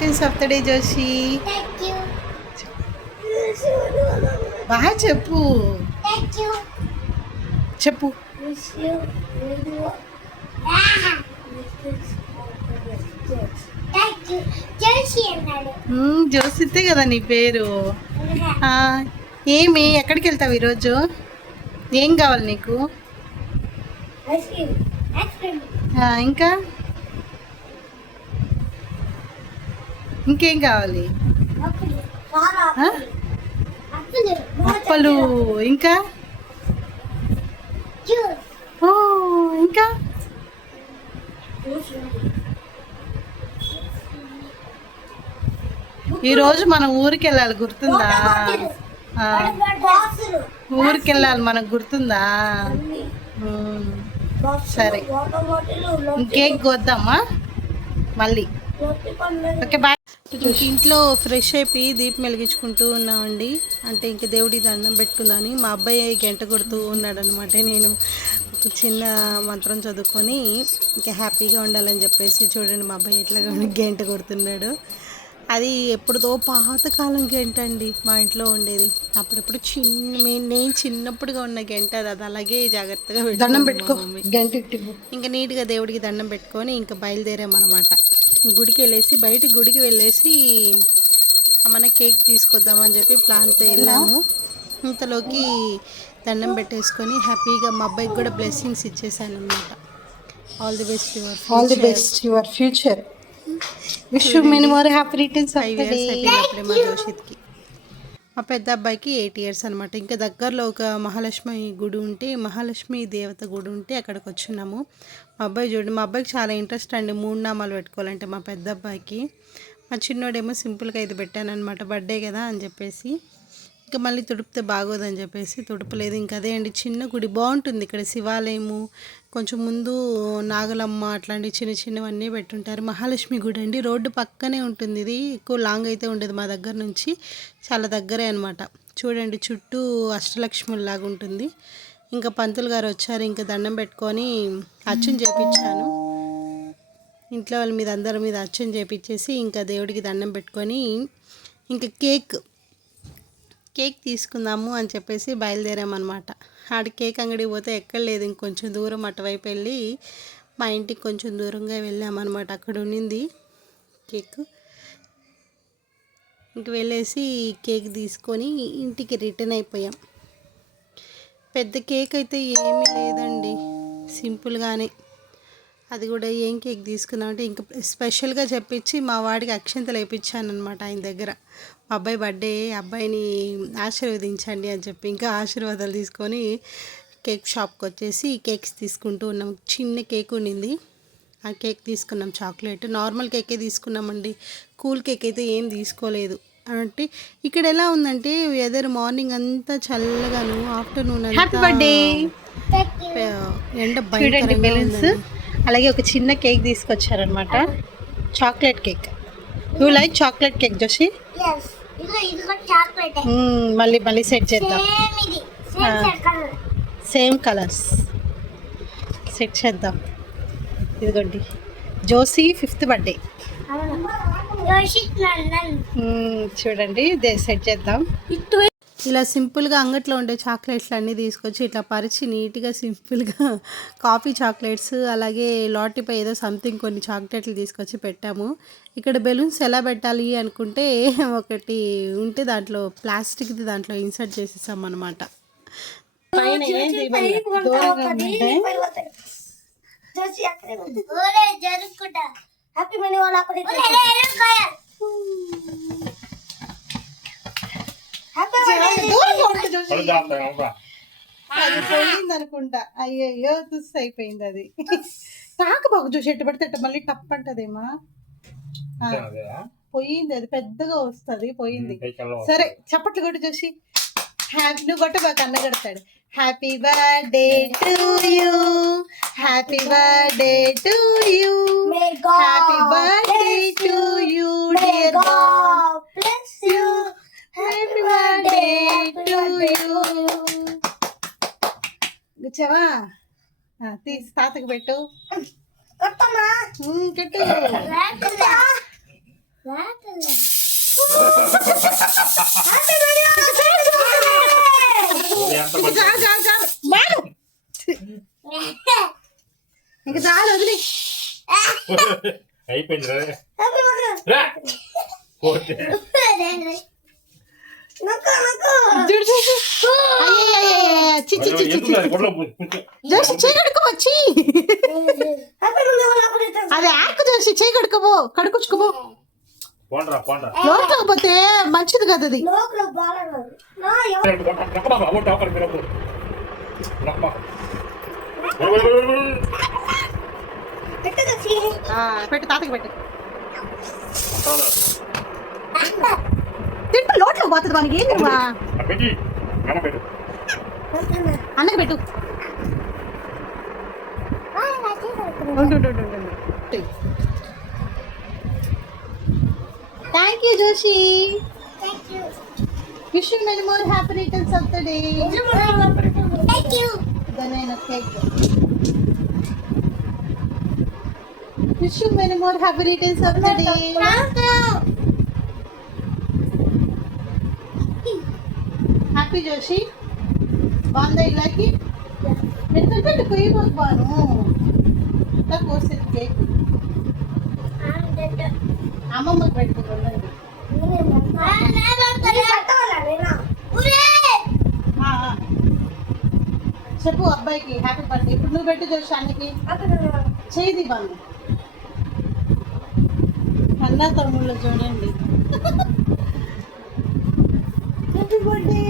Returns of the day Joshi. బాగా చెప్పు చెప్పు. జోసితే కదా నీ పేరు. ఏమి ఎక్కడికి వెళ్తావు ఈరోజు? ఏం కావాలి నీకు? ఇంకా ఇంకేం కావాలి? అప్పలు. ఇంకా ఇంకా ఈరోజు మనం ఊరికి వెళ్ళాలి, గుర్తుందా? ఊరికి వెళ్ళాలి మనకు, గుర్తుందా? సరే, కేక్ కోద్దామా మళ్ళీ? Okay bye. ఇంట్లో ఫ్రెష్ అయిపోయి దీపం వెలిగించుకుంటూ ఉన్నామండి. అంటే ఇంక దేవుడి దండం పెట్టుకుందని మా అబ్బాయి గంట కొడుతూ ఉన్నాడు అనమాట. నేను ఒక చిన్న మంత్రం చదువుకొని ఇంకా హ్యాపీగా ఉండాలని చెప్పేసి చూడండి మా అబ్బాయి ఎట్లా గంట కొడుతున్నాడు. అది ఎప్పుడుదో పాతకాలం గంట అండి, మా ఇంట్లో ఉండేది. అప్పుడప్పుడు నేను చిన్నప్పుడుగా ఉన్న గంట అది అలాగే జాగ్రత్తగా దండం పెట్టుకో గంట. ఇంకా నీట్గా దేవుడికి దండం పెట్టుకొని ఇంకా బయలుదేరామన్నమాట. గుడికి వెళ్ళేసి మన కేక్ తీసుకొద్దామని చెప్పి ప్లాన్తో వెళ్ళాము. ఇంతలోకి దండం పెట్టేసుకొని హ్యాపీగా మా అబ్బాయికి కూడా బ్లెస్సింగ్స్ ఇచ్చేసాను అనమాట. All the best your future. Wish you many more happy returns of the day. అయిపోయినప్పుడే మా జోషిత్కి, మా పెద్ద అబ్బాయికి 8 years అనమాట. ఇంకా దగ్గరలో ఒక మహాలక్ష్మి గుడి ఉంటే, మహాలక్ష్మి దేవత గుడి ఉంటే అక్కడికి వచ్చున్నాము. మా అబ్బాయి చూడండి, మా అబ్బాయికి చాలా ఇంట్రెస్ట్ అండి 3 నామాలు పెట్టుకోవాలంటే మా పెద్ద అబ్బాయికి. మా చిన్నోడేమో సింపుల్గా ఇది పెట్టాను అనమాట, బర్త్డే కదా అని చెప్పేసి. ఇంకా మళ్ళీ తుడిపితే బాగోదని చెప్పేసి తుడపలేదు. ఇంకా అదే అండి, చిన్న గుడి బాగుంటుంది ఇక్కడ, శివాలయము, కొంచెం ముందు నాగలమ్మ, అట్లాంటి చిన్న చిన్నవన్నీ పెట్టుంటారు. మహాలక్ష్మి గుడి అండి, రోడ్డు పక్కనే ఉంటుంది. ఇది ఎక్కువ లాంగ్ అయితే ఉండదు మా దగ్గర నుంచి, చాలా దగ్గరే అనమాట. చూడండి చుట్టూ అష్టలక్ష్ముల్లాగా ఉంటుంది. ఇంకా పంతులు గారు వచ్చారు, ఇంకా దండం పెట్టుకొని అర్చన చేపించాను. ఇంట్లో వాళ్ళ మీద అందరి మీద అర్చన చేపించేసి ఇంకా దేవుడికి దండం పెట్టుకొని ఇంకా కేక్ తీసుకుందాము అని చెప్పేసి బయలుదేరామన్నమాట. ఆడ కేక్ అంగడికి పోతే ఎక్కడ లేదు, ఇంకొంచెం దూరం అటువైపు వెళ్ళి మా ఇంటికి కొంచెం దూరంగా వెళ్ళామన్నమాట. అక్కడ ఉండింది కేక్. ఇంక వెళ్ళేసి కేక్ తీసుకొని ఇంటికి రిటర్న్ అయిపోయాం. పెద్ద కేక్ అయితే ఏమీ లేదండి, సింపుల్గానే. అది కూడా ఏం కేక్ తీసుకున్నామంటే ఇంకా స్పెషల్గా చెప్పించి మా వాడికి అక్షంతలు వేయించాను అనమాట ఆయన దగ్గర. మా అబ్బాయి బర్త్డే, అబ్బాయిని ఆశీర్వదించండి అని చెప్పి ఇంకా ఆశీర్వాదాలు తీసుకొని కేక్ షాప్కి వచ్చేసి కేక్స్ తీసుకుంటూ ఉన్నాం. చిన్న కేక్ ఉండింది, ఆ కేక్ తీసుకున్నాం. చాక్లెట్ నార్మల్ కేకే తీసుకున్నామండి, కూల్ కేక్ అయితే ఏం తీసుకోలేదు. అంటే ఇక్కడ ఎలా ఉందంటే వెదర్ మార్నింగ్ అంతా చల్లగాను, ఆఫ్టర్నూన్ అంతా ఎండ భయంకరంగా ఉంది. అలాగే ఒక చిన్న కేక్ తీసుకొచ్చారనమాట, chocolate cake. You like chocolate cake Joshi? మళ్ళీ సెట్ చేద్దాం, సేమ్ కలర్స్ సెట్ చేద్దాం. ఇదిగోండి జోషి 5th బర్త్డే. చూడండి సెట్ చేద్దాం. ఇలా సింపుల్గా అంగట్లో ఉండే చాక్లెట్స్ అన్నీ తీసుకొచ్చి ఇట్లా పరిచి నీట్గా సింపుల్గా కాఫీ చాక్లెట్స్, అలాగే లాటీపై ఏదో సంథింగ్ కొన్ని చాక్లెట్లు తీసుకొచ్చి పెట్టాము. ఇక్కడ బెలూన్స్ ఎలా పెట్టాలి అనుకుంటే ఒకటి ఉంటే దాంట్లో ప్లాస్టిక్ది దాంట్లో ఇన్సర్ట్ చేసేసాం అనమాట. అది పోయింది అనుకుంటా, అయ్యయ్యో తుస్ అయిపోయింది అది. తాక బాగు చూసి ఎట్టు పడితే మళ్ళీ టప్ అంటదేమా, పోయింది అది, పెద్దగా వస్తుంది, పోయింది. సరే చప్పట్లు కొట్టి చూసి నువ్వు కొట్టబాక, అన్న కొడతాడు. Happy birthday to you, happy birthday to you, happy birthday to you dear God bless you, happy birthday to you. గుచ్చావా? తీసి తాతకు పెట్టు. అయిపోయింది రా పోతే వచ్చి అది ఆకు చూసి చేయి కడుకోబో కడుకొచ్చుకోబో పోండ్రా పోండ్రా లోకపోతే మంచిది కదా అది పెట్టు తాతకి పెట్టు తింటూ లోట్లో పోతుంది మనకి ఏం తిరుమా అన్నకి పెట్టు thank you Joshi wish you many more happy returns of the day దనైన cake wish you many more happy returns of the day happy Joshi బాగుందా ఇలాకి పెట్టు పోయిపోకు బాను ఇట్లా కోసేది కేక్ అమ్మమ్మకి పెట్టుకోండి చెప్పు అబ్బాయికి హ్యాపీ బర్త్డే ఇప్పుడు నువ్వు పెట్టు జోషి అన్నకి చేయి బాను అన్న తమ్ముళ్ళు చూడండి హ్యాపీ బర్త్డే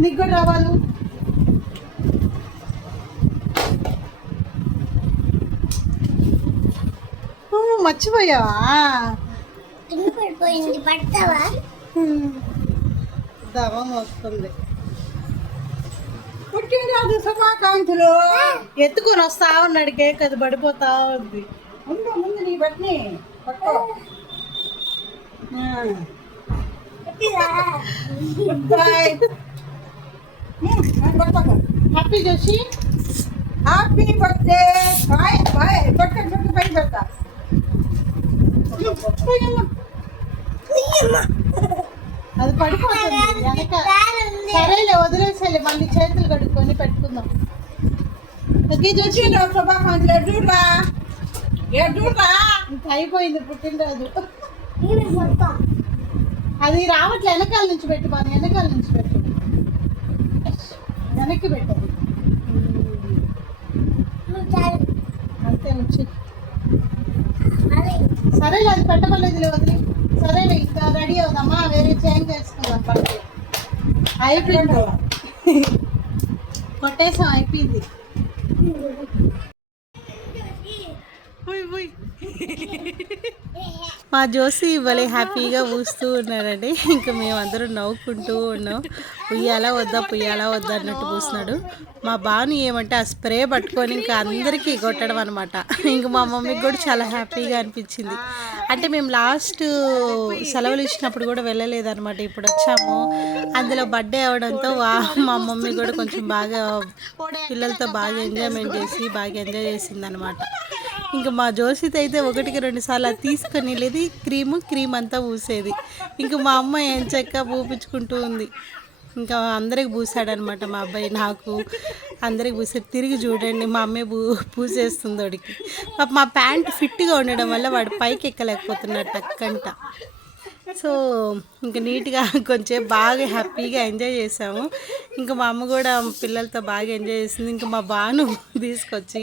నీకు కూడా రావాలి మర్చిపోయావా దమం వస్తుంది పుట్టినరోజు శుభాకాంక్షలు ఎత్తుకొని వస్తా ఉన్నాడు కేక్ అది పడిపోతా ఉంది ముందు నీ బట్టిని పట్టుకో happy Joshi happy birthday boy boy పట్టుకొని పైన పెడతా అది పడిపోతుంది వెనక సరేలే వదిలేసేలే మళ్ళీ చేతులు కడుక్కొని పెట్టుకుందాం జోషి శుభాకాంక్షలు ఇంకా అయిపోయింది పుట్టినరోజు అది రావట్లే వెనకాల నుంచి పెట్టు బాగా వెనకాల నుంచి పెట్టు వెనక్కి పెట్టదు అంతే వచ్చి సరేలే అది పెట్టవలేదు వదిలి సరేలే ఇంకా రెడీ అవుదామా వేరే చేంజ్ చేసుకుందాం బర్త్డే అయిపోయింది కొట్టేసాం అయిపోయింది మా జోసి భలే హ్యాపీగా ఊస్తూ ఉన్నాడండి ఇంకా మేమందరం నవ్వుకుంటూ ఉన్నాం పుయ్యాలా వద్దా అన్నట్టు పూస్తున్నాడు మా బాను ఏమంటే ఆ స్ప్రే పట్టుకొని ఇంకా అందరికీ కొట్టడం అనమాట ఇంక మా మమ్మీకి కూడా చాలా హ్యాపీగా అనిపించింది అంటే మేము లాస్ట్ సెలవులు ఇచ్చినప్పుడు కూడా వెళ్ళలేదన్నమాట ఇప్పుడు వచ్చాము అందులో బర్త్డే అవడంతో మా మమ్మీ కూడా కొంచెం బాగా పిల్లలతో బాగా ఎంజాయ్మెంట్ చేసి బాగా ఎంజాయ్ చేసింది అనమాట ఇంకా మా జోషిత్ అయితే 1-2 సార్లు అది తీసుకొని వెళ్ళేది క్రీమ్ అంతా పూసేది ఇంకా మా అమ్మ ఏం చెక్క పూపించుకుంటూ ఉంది ఇంకా అందరికి పూసాడనమాట మా అబ్బాయి నాకు అందరికి పూసాడు తిరిగి చూడండి మా అమ్మే పూసేస్తుంది వాడికి మా ప్యాంట్ ఫిట్గా ఉండడం వల్ల వాడు పైకి ఎక్కలేకపోతున్నాడు టక్కంట సో ఇంకా నీట్గా కొంచెం బాగా హ్యాపీగా ఎంజాయ్ చేసాము ఇంకా మా అమ్మ కూడా పిల్లలతో బాగా ఎంజాయ్ చేసింది ఇంకా మా బాను తీసుకొచ్చి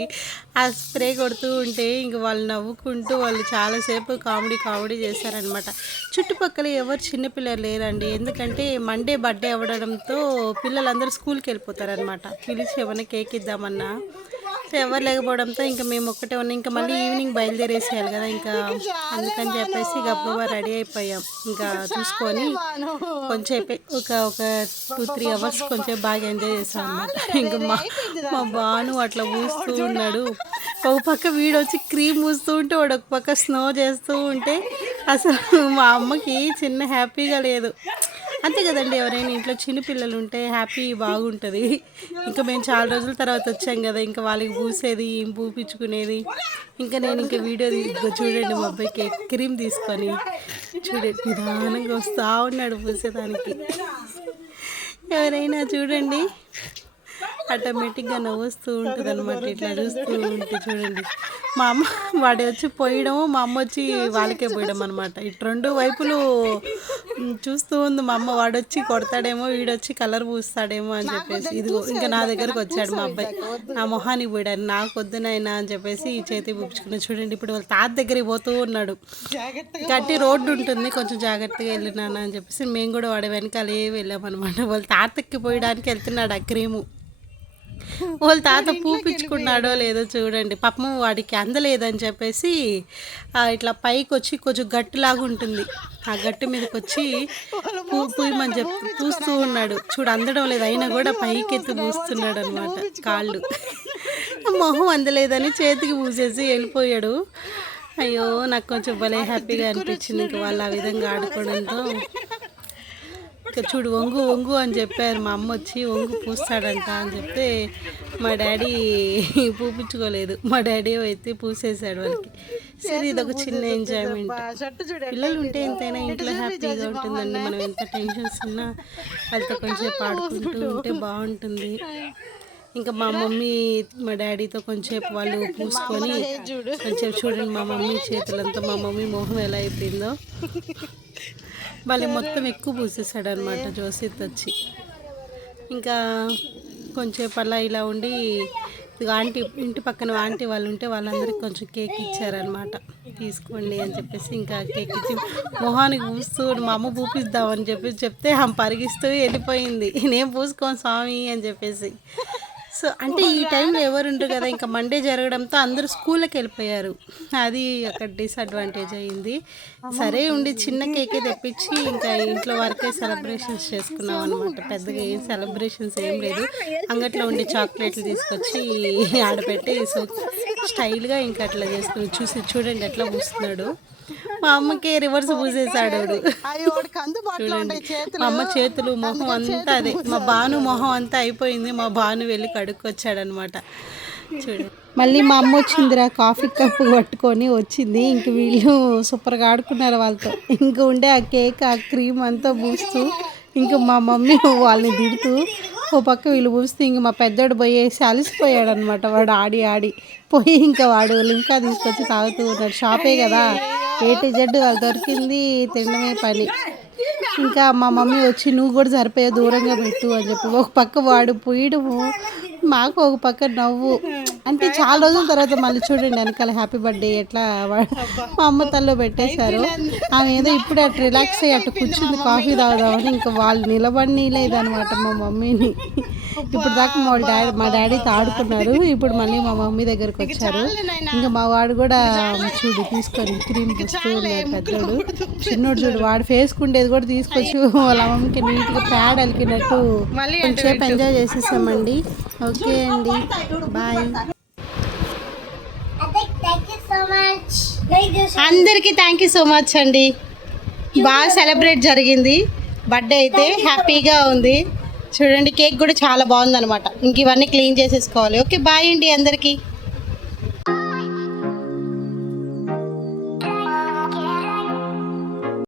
ఆ స్ప్రే కొడుతూ ఉంటే ఇంక వాళ్ళు నవ్వుకుంటూ వాళ్ళు చాలాసేపు కామెడీ చేశారనమాట చుట్టుపక్కల ఎవరు చిన్నపిల్లలు లేరండి ఎందుకంటే మండే బర్త్డే అవ్వడంతో పిల్లలందరూ స్కూల్కి వెళ్ళిపోతారనమాట పిలిచి ఏమైనా కేక్ ఇద్దామన్నా సో ఎవరు లేకపోవడంతో ఇంకా మేము ఒక్కటే ఉన్నాం ఇంకా మళ్ళీ ఈవినింగ్ బయలుదేరేసేయాలి కదా ఇంకా అందుకని చెప్పేసి గబ్బగా రెడీ అయిపోయాం ఇంకా చూసుకొని కొంచెం ఒక 2-3 అవర్స్ కొంచెం బాగా ఎంజాయ్ చేసాం అన్నమాట ఇంకా మా బాను అట్లా పూస్తూ ఉన్నాడు ఒక పక్క వీడు వచ్చి క్రీమ్ పూస్తూ ఉంటే వాడు ఒక పక్క స్నో చేస్తూ ఉంటే అసలు మా అమ్మకి చిన్న హ్యాపీగా లేదు అంతే కదండి ఎవరైనా ఇంట్లో చిన్నపిల్లలు ఉంటే హ్యాపీ బాగుంటుంది ఇంకా మేము చాలా రోజుల తర్వాత వచ్చాం కదా ఇంకా వాళ్ళకి పూసేది పూపించుకునేది ఇంకా నేను ఇంకా వీడియో చూడండి మా అబ్బాయికి క్రీమ్ తీసుకొని చూడండి నిదానంగా వస్తూ ఉన్నాడు పూసేదానికి ఎవరైనా చూడండి ఆటోమేటిక్గా నవ్వుస్తూ ఉంటుంది అనమాట. ఇట్లా చూస్తూ ఉంటే చూడండి, మా అమ్మ వాడే వచ్చి పోయడం, మా అమ్మ వచ్చి వాళ్ళకే పోయడం అనమాట. ఇటు రెండు వైపులు చూస్తూ ఉంది మా అమ్మ. వాడొచ్చి కొడతాడేమో, వీడొచ్చి కలర్ పూస్తాడేమో అని చెప్పేసి. ఇదిగో ఇంకా నా దగ్గరకు వచ్చాడు మా అబ్బాయి, నా మొహానికి పోయాడు. నాకు వద్దునైనా అని చెప్పేసి ఈ చేతి పూపించుకున్నా. చూడండి ఇప్పుడు వాళ్ళ తాత దగ్గరికి పోతూ ఉన్నాడు. గట్టి రోడ్డు ఉంటుంది, కొంచెం జాగ్రత్తగా వెళ్ళినాను అని చెప్పేసి మేము కూడా వాడి వెనకాలే వెళ్ళామన్నమాట. వాళ్ళ తాతకి పోయడానికి వెళ్తున్నాడు ఆ క్రీము. వాళ్ళ తాత పూపించుకున్నాడో లేదో చూడండి. పాపం వాడికి అందలేదని చెప్పేసి ఇట్లా పైకి వచ్చి కొంచెం గట్టులాగా ఉంటుంది, ఆ గట్టు మీదకి వచ్చి పూయమని పూస్తూ ఉన్నాడు. చూడు అందడం లేదు, అయినా కూడా పైకి ఎత్తి పూస్తున్నాడు అనమాట. కాళ్ళు మొహం అందలేదని చేతికి పూసేసి వెళ్ళిపోయాడు. అయ్యో నాకు కొంచెం భలే హ్యాపీగా అనిపించింది ఇంకా వాళ్ళు ఆ విధంగా ఆడుకోవడంతో. ఇంకా చూడు వంగు వంగు అని చెప్పారు మా అమ్మ వచ్చి, వంగు పూస్తాడంట అని చెప్తే మా డాడీ పూపించుకోలేదు. మా డాడీ అయితే పూసేసాడు వాళ్ళకి. సరే ఇదొక చిన్న ఎంజాయ్మెంట్. పిల్లలు ఉంటే ఎంతైనా ఇంట్లో హ్యాపీగా ఉంటుందండి. మనం ఎంత టెన్షన్స్ ఉన్నా వాళ్ళతో కొంచెం ఆడుకుంటూ ఉంటే బాగుంటుంది. ఇంకా మా మమ్మీ మా డాడీతో కొంచెంసేపు వాళ్ళు పూసుకొని కొంచెం చూడండి మా మమ్మీ చేతులంతా, మా మమ్మీ మొహం ఎలా అయిపోయిందో. వాళ్ళు మొత్తం ఎక్కువ పూసేసాడు అనమాట జోసిత్ వచ్చి. ఇంకా కొంచెంసేపు అలా ఇలా ఉండి ఆంటీ ఇంటి పక్కన ఆంటీ వాళ్ళు ఉంటే వాళ్ళందరికీ కొంచెం కేక్ ఇచ్చారనమాట. తీసుకోండి అని చెప్పేసి ఇంకా కేక్ ఇచ్చి మొహానికి పూస్తూ మా అమ్మ పూపిద్దామని చెప్పేసి చెప్తే ఆమె పరిగిస్తూ వెళ్ళిపోయింది. నేను పూసుకోను స్వామి అని చెప్పేసి. సో అంటే ఈ టైంలో ఎవరు ఉండరు కదా, ఇంకా మండే జరగడంతో అందరూ స్కూల్కి వెళ్ళిపోయారు. అది అక్కడ డిసడ్వాంటేజ్ అయ్యింది. సరే ఉండి చిన్న కేకే తెప్పించి ఇంకా ఇంట్లో వరకే సెలబ్రేషన్స్ చేసుకున్నాం అనమాట. పెద్దగా ఏం సెలబ్రేషన్స్ ఏం లేదు. అంగట్లో ఉండే చాక్లెట్లు తీసుకొచ్చి ఆడపెట్టి సో స్టైల్గా ఇంకా అట్లా చేసుకుని చూడండి ఎట్లా పూస్తున్నాడు. మా అమ్మకి రివర్స్ పూసేసాడు. చూడండి మా అమ్మ చేతులు మొహం అంతా అదే, మా భాను మొహం అంతా అయిపోయింది. మా భాను వెళ్ళి కడుక్కొచ్చాడనమాట. చూడండి మళ్ళీ మా అమ్మ వచ్చిందిరా కాఫీ కప్పు పట్టుకొని వచ్చింది. ఇంక వీళ్ళు సూపర్గా ఆడుకున్నారు వాళ్ళతో. ఇంక ఉండే ఆ కేక్ ఆ క్రీమ్ అంతా పూస్తూ ఇంకా మా మమ్మీ వాళ్ళని తిడుతూ ఓ పక్క వీళ్ళు పూస్తూ ఇంక మా పెద్దోడు పోయేసి అలసిపోయాడు అనమాట. వాడు ఆడి ఆడి పోయి ఇంకా వాడు ఇంకా తీసుకొచ్చి తాగుతూ ఉన్నాడు. షాపే కదా, A to Z వాళ్ళు దొరికింది తినడమే పని. ఇంకా మా మమ్మీ వచ్చి నువ్వు కూడా సరిపోయే దూరంగా పెట్టు అని చెప్పి ఒక పక్క వాడు పోయడము, మాకు ఒక పక్క నవ్వు. అంటే చాలా రోజుల తర్వాత మళ్ళీ చూడండి వెనకాల హ్యాపీ బర్త్డే ఎట్లా మా అమ్మ తల్లో పెట్టేశారు. ఆమె ఏదో ఇప్పుడే అటు రిలాక్స్ అయ్యి అటు కూర్చుంది కాఫీ తాగుదామని. ఇంకా వాళ్ళు నిలబడి లేదనమాట మా మమ్మీని. ఇప్పుడు దాకా మా డాడీతో ఆడుకున్నారు. ఇప్పుడు మళ్ళీ మా మమ్మీ దగ్గరకు వచ్చారు. ఇంకా మా వాడు కూడా చూడు తీసుకొని క్రీమ్ పూస్తూ ఉన్నాడు. పెద్దోడు చిన్నోడు చూడు వాడు ఫేసుకుండేది కూడా తీసుకొచ్చి వాళ్ళ అమ్మకి నీట్గా ప్యాడ్ అలికినట్టు కొంచెంసేపు ఎంజాయ్ చేసేసామండి. ఓకే అండి, బాయ్. అందరికీ థ్యాంక్ యూ సో మచ్ అండి. బాగా సెలబ్రేట్ జరిగింది. బర్త్డే అయితే హ్యాపీగా ఉంది. చూడండి కేక్ కూడా చాలా బాగుందన్నమాట. ఇంక ఇవన్నీ క్లీన్ చేసేసుకోవాలి. ఓకే బాయ్ అండి అందరికీ.